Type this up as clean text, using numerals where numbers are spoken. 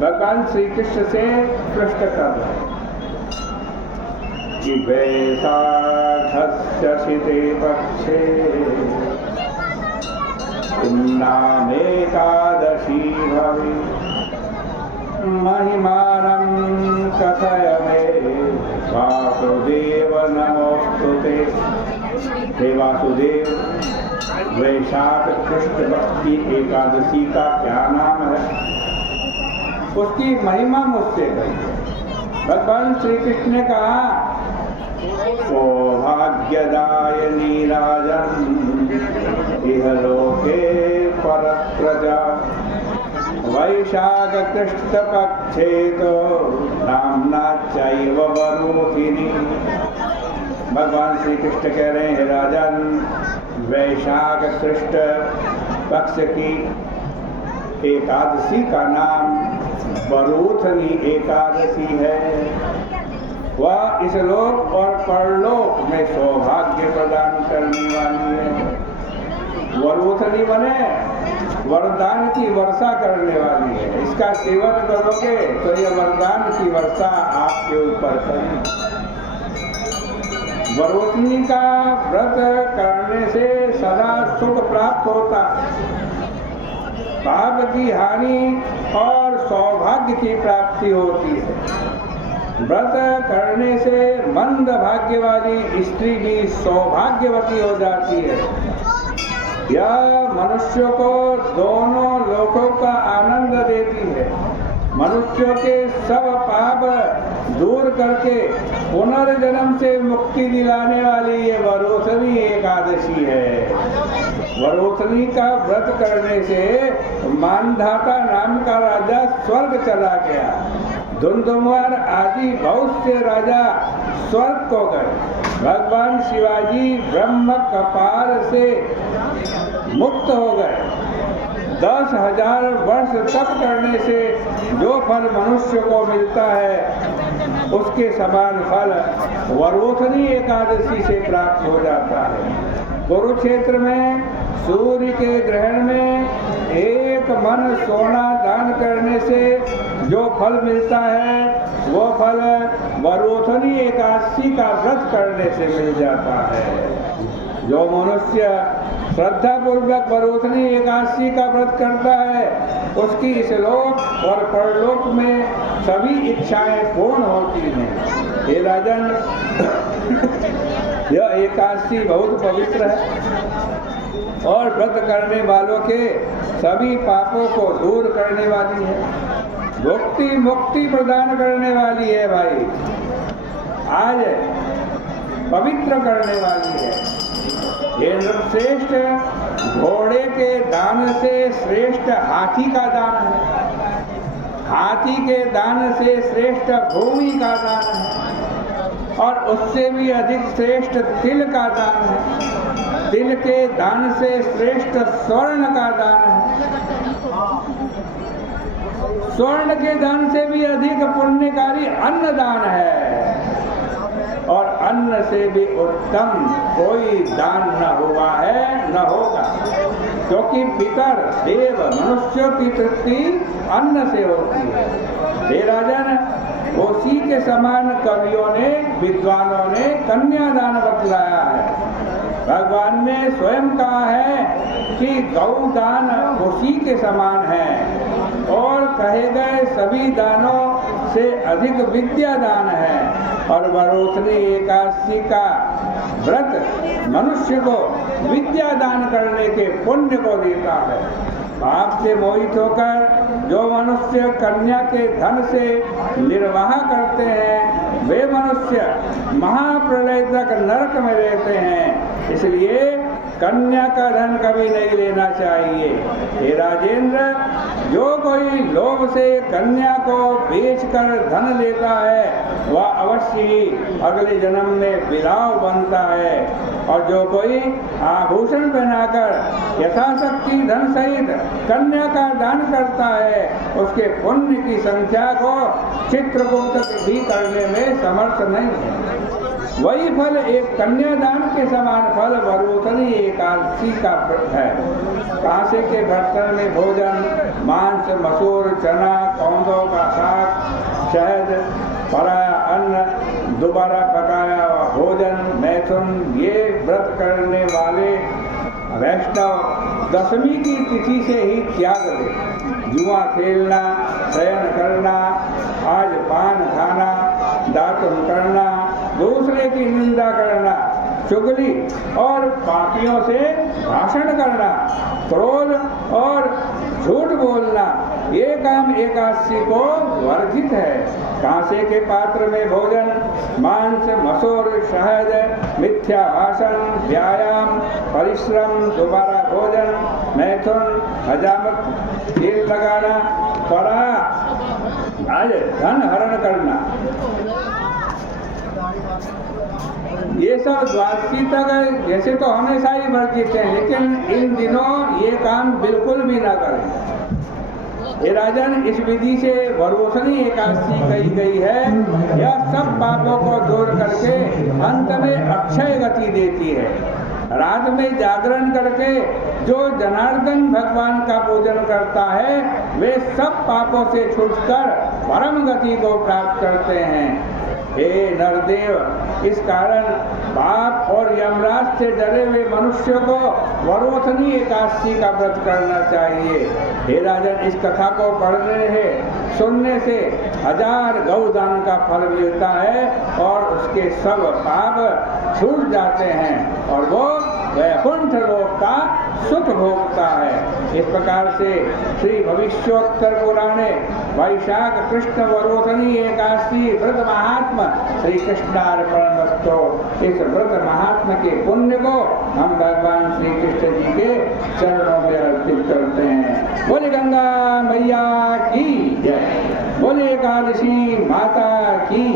भगवान श्री कृष्ण से प्रश्न कर रहे हैं कि वैशाखस्य शिते पक्षे पुण्यमेकादशी भवे महिमानं कथय मे वासुदेव नमोस्तुते। हे वासुदेव, वैशाख कृष्ण पक्ष की एकादशी का क्या नाम है, उसकी महिमा मुझसे कहिए। भगवान श्री कृष्ण ने कहा, सौभाग्यदायिनी राजन इहलोके परत्रजा वैशाख कृष्ण पक्षे तो नामना चैव वरोधिनी। भगवान श्री कृष्ण कह रहे हैं, राजन, वैशाख कृष्ण पक्ष की एकादशी का नाम वरोधनी एकादशी है। वह इस लोक और परलोक में सौभाग्य प्रदान करने वाली है। वरोधनी बने वरदान की वर्षा करने वाली है। इसका सेवन करोगे तो यह वरदान की वर्षा आपके ऊपर करेगी। वरोधनी का व्रत करने से सदा सुख प्राप्त होता है, पाप की हानि और सौभाग्य की प्राप्ति होती है। व्रत करने से मंद भाग्य वाली स्त्री भी सौभाग्यवती हो जाती है। यह मनुष्य को दोनों लोकों का आनंद देती है। मनुष्यों के सब पाप दूर करके पुनर्जन्म से मुक्ति दिलाने वाली ये वरोधनी एकादशी है। वरोधनी का व्रत करने से मानधाता नाम का राजा स्वर्ग चला गया। धुंधुमार आदि बहुत से राजा स्वर्ग को गए। भगवान शिवाजी ब्रह्म कपाल से मुक्त हो गए। 10,000 वर्ष तप करने से जो फल मनुष्य को मिलता है, उसके समान फल वरोधनी एकादशी से प्राप्त हो जाता है। कुरुक्षेत्र में सूर्य के ग्रहण में 1 मन सोना दान करने से जो फल मिलता है, वो फल वरोधनी एकादशी का व्रत करने से मिल जाता है। जो मनुष्य श्रद्धा पूर्वक वरोधनी एकादशी का व्रत करता है, उसकी इस लोक और परलोक में सभी इच्छाएं पूर्ण होती हैं। हे राजन, यह एकादशी बहुत पवित्र है और व्रत करने वालों के सभी पापों को दूर करने वाली है। मुक्ति प्रदान करने वाली है भाई। आज पवित्र करने वाली है। ये श्रेष्ठ घोड़े के दान से श्रेष्ठ हाथी का दान है। हाथी के दान से श्रेष्ठ भूमि का दान है और उससे भी अधिक श्रेष्ठ तिल का दान है। तिल के दान से श्रेष्ठ स्वर्ण का दान है। स्वर्ण के दान से भी अधिक पुण्यकारी अन्न दान है और अन्न से भी उत्तम कोई दान न हुआ है, न होगा, क्योंकि पितर देव मनुष्यों की तृप्ति अन्न से होती है। हे राजन, उसी के समान कवियों ने, विद्वानों ने कन्यादान बतलाया है। भगवान ने स्वयं कहा है कि गौदान उसी के समान है और कहे गए सभी दानों से अधिक विद्या दान है। और वरोधनी एकादशी का व्रत मनुष्य को विद्या दान करने के पुण्य को देता है। पाप से मोहित होकर जो मनुष्य कन्या के धन से निर्वाह करते हैं, वे मनुष्य महाप्रलय तक नरक में रहते हैं। इसलिए कन्या का धन कभी नहीं लेना चाहिए। हे राजेंद्र, जो कोई लोभ से कन्या को बेचकर धन लेता है, वह अवश्य ही अगले जन्म में विलाव बनता है। और जो कोई आभूषण पहनाकर यथाशक्ति धन सहित कन्या का दान करता है, उसके पुण्य की संख्या को चित्रकूट भी करने में समर्थ नहीं है। वही फल एक कन्यादान के समान फल वरोधनी एकादशी का है। कांसे के बर्तन में भोजन, मांस, मसूर, चना, कौंधों का शहद, पराया अन्न, दोबारा पकाया हुआ भोजन, मैथुन, ये व्रत करने वाले वैष्णव दशमी की तिथि से ही त्याग दे। जुआ खेलना, शयन करना, आज पान खाना, दातुन करना, दूसरे की निंदा करना, चुगली और पापियों से भाषण करना, क्रोध और झूठ बोलना, ये काम एकादशी को वर्जित है। कांसे के पात्र में भोजन, मांस, मसूर, शहद, मिथ्या भाषण, व्यायाम, परिश्रम, दोबारा भोजन, मैथुन, हजामत, तेल लगाना, परा, आज धन हरण करना, ये सब द्वादशी तक जैसे तो हमेशा ही वर्जित है, लेकिन इन दिनों ये काम बिल्कुल भी ना करें। ये राजन, इस विधि से वरोसनी एकादशी कही गई है। यह सब पापों को दूर करके अंत में अक्षय गति देती है। रात में जागरण करके जो जनार्दन भगवान का पूजन करता है, वे सब पापों से छूटकर परम गति को प्राप्त करते हैं। हे नरदेव, इस कारण पाप और यमराज से डरे हुए मनुष्य को वरोथनी एकादशी का व्रत करना चाहिए। हे राजन, इस कथा को पढ़ने से, सुनने से 1000 गौदान का फल मिलता है और उसके सब पाप छूट जाते हैं और वो वैकुंठ लोक का सुख भोगता है। इस प्रकार से श्री भविष्योत्तर पुराणे वैशाख कृष्ण वरोथनी एकादशी व्रत महात्मा श्री कृष्णार्पणमस्तु। इस व्रत महात्मा के पुण्य को हम भगवान श्री कृष्ण जी के चरणों में अर्पित करते हैं। बोले गंगा मैया की जय, बोले एकादशी माता की